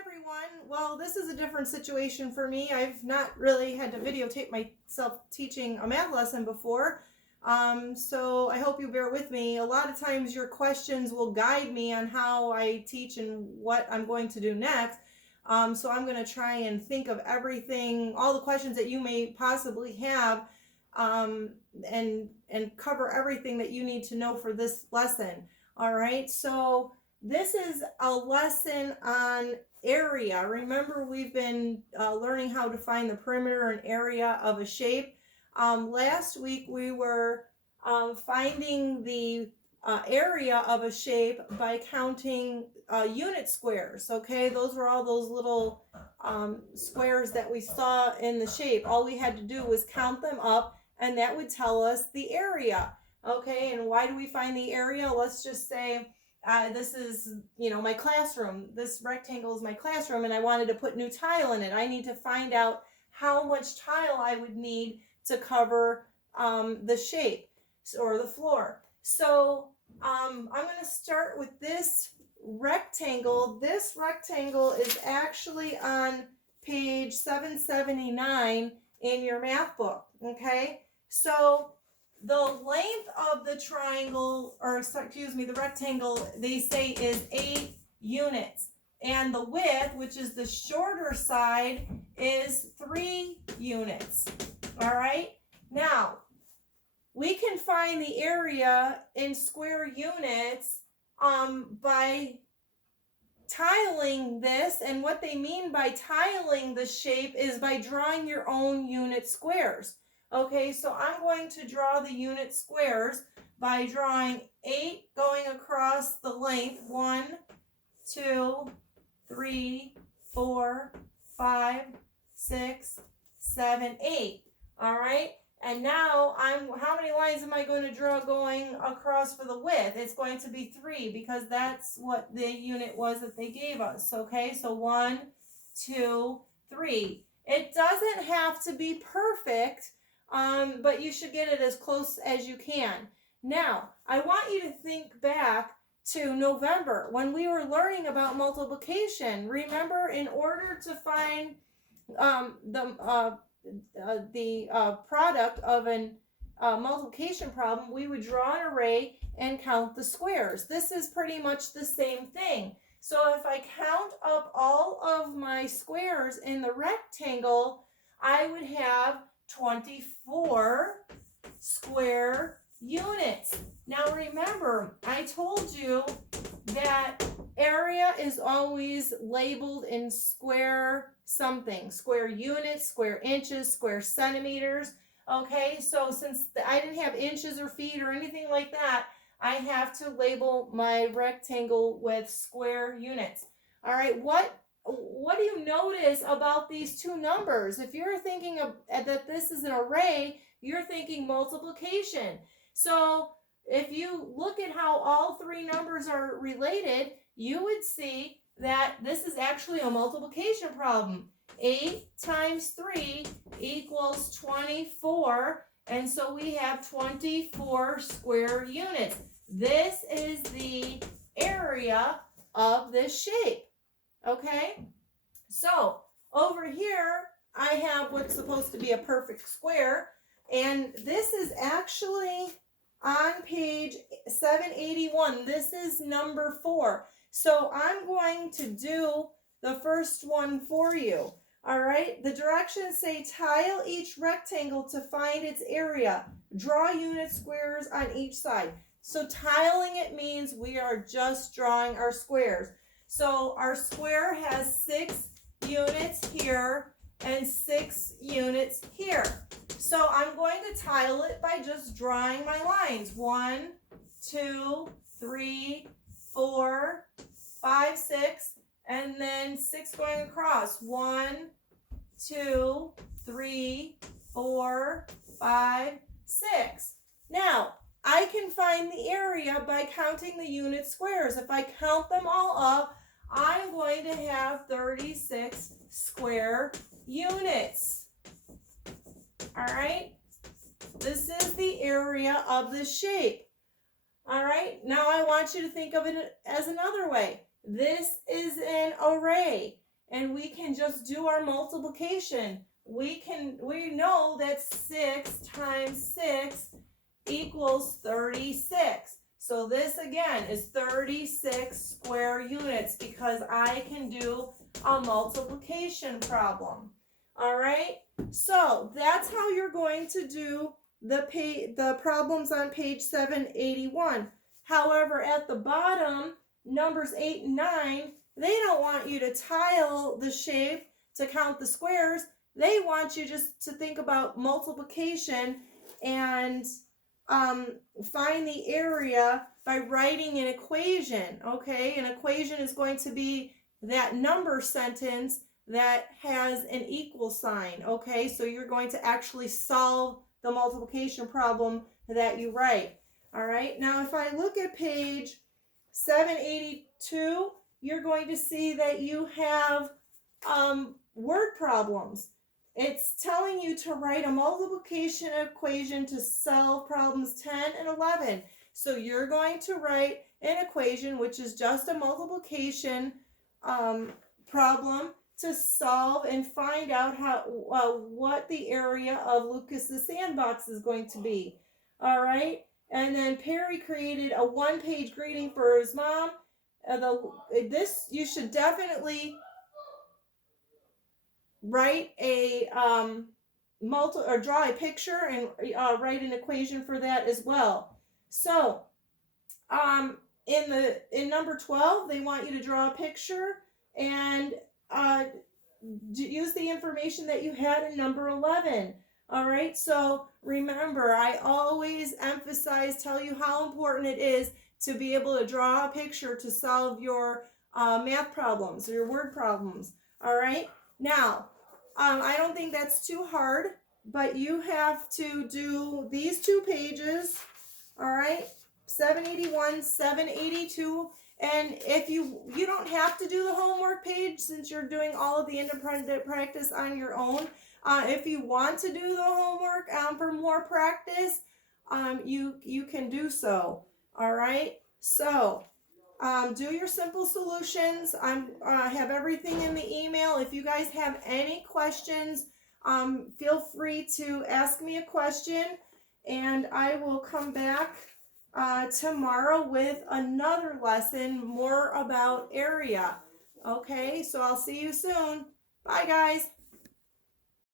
everyone. Well, this is a different situation for me. I've not really had to videotape myself teaching a math lesson before. So I hope you bear with me. A lot of times your questions will guide me on how I teach and what I'm going to do next. So I'm going to try and think of everything, all the questions that you may possibly have, and cover everything that you need to know for this lesson. All right. So this is a lesson on area. Remember, we've been learning how to find the perimeter and area of a shape. Last week we were finding the area of a shape by counting unit squares. Okay, those were all those little squares that we saw in the shape. All we had to do was count them up, and that would tell us the area. Okay, and why do we find the area? Let's just say this is, my classroom. This rectangle is my classroom, and I wanted to put new tile in it. I need to find out how much tile I would need to cover the shape or the floor. So I'm going to start with this rectangle. This rectangle is actually on page 779 in your math book. Okay, so the length of the triangle, the rectangle, they say is 8 units. And the width, which is the shorter side, is 3 units. All right. Now, we can find the area in square units by tiling this. And what they mean by tiling the shape is by drawing your own unit squares. Okay, so I'm going to draw the unit squares by drawing 8 going across the length. 1, 2, 3, 4, 5, 6, 7, 8. All right, and now how many lines am I going to draw going across for the width? It's going to be 3 because that's what the unit was that they gave us. Okay, so 1, 2, 3. It doesn't have to be perfect. But you should get it as close as you can. Now, I want you to think back to November when we were learning about multiplication. Remember, in order to find the product of a multiplication problem, we would draw an array and count the squares. This is pretty much the same thing. So if I count up all of my squares in the rectangle, I would have 24 square units. Now remember, I told you that area is always labeled in square something, square units, square inches, square centimeters. Okay, so since I didn't have inches or feet or anything like that, I have to label my rectangle with square units. All right, what do you notice about these two numbers? If you're thinking that this is an array, you're thinking multiplication. So if you look at how all 3 numbers are related, you would see that this is actually a multiplication problem. 8 times 3 equals 24, and so we have 24 square units. This is the area of this shape. Okay, so over here I have what's supposed to be a perfect square, and this is actually on page 781. This is number 4. So I'm going to do the first one for you. All right, the directions say tile each rectangle to find its area. Draw unit squares on each side. So tiling it means we are just drawing our squares. So our square has 6 units here and 6 units here. So I'm going to tile it by just drawing my lines. 1, 2, 3, 4, 5, 6, and then 6 going across. 1, 2, 3, 4, 5, 6. Now, I can find the area by counting the unit squares. If I count them all up, I'm going to have 36 square units. All right, this is the area of the shape. All right, now I want you to think of it as another way. This is an array. and we can just do our multiplication. We know that 6 times 6 equals 36. So this again is 36 square units because I can do a multiplication problem. All right, so that's how you're going to do the problems on page 781. However, at the bottom, numbers 8 and 9, they don't want you to tile the shape to count the squares. They want you just to think about multiplication and find the area by writing an equation. Okay, an equation is going to be that number sentence that has an equal sign. Okay, so you're going to actually solve the multiplication problem that you write. All right, now if I look at page 782, you're going to see that you have word problems. It's telling you to write a multiplication equation to solve problems 10 and 11. So you're going to write an equation, which is just a multiplication problem to solve and find out what the area of Lucas's sandbox is going to be. All right. And then Perry created a one-page greeting for his mom. This you should definitely write a draw a picture and write an equation for that as well. So in number 12, they want you to draw a picture and use the information that you had in number 11. All right, so remember, I always tell you how important it is to be able to draw a picture to solve your math problems or your word problems. All right, now I don't think that's too hard, but you have to do these 2 pages. All right, 781, 782. And if you don't have to do the homework page since you're doing all of the independent practice on your own. If you want to do the homework for more practice, you can do so. All right. So do your simple solutions. I have everything in the email. If you guys have any questions, feel free to ask me a question, and I will come back tomorrow with another lesson more about area. Okay, so I'll see you soon. Bye, guys.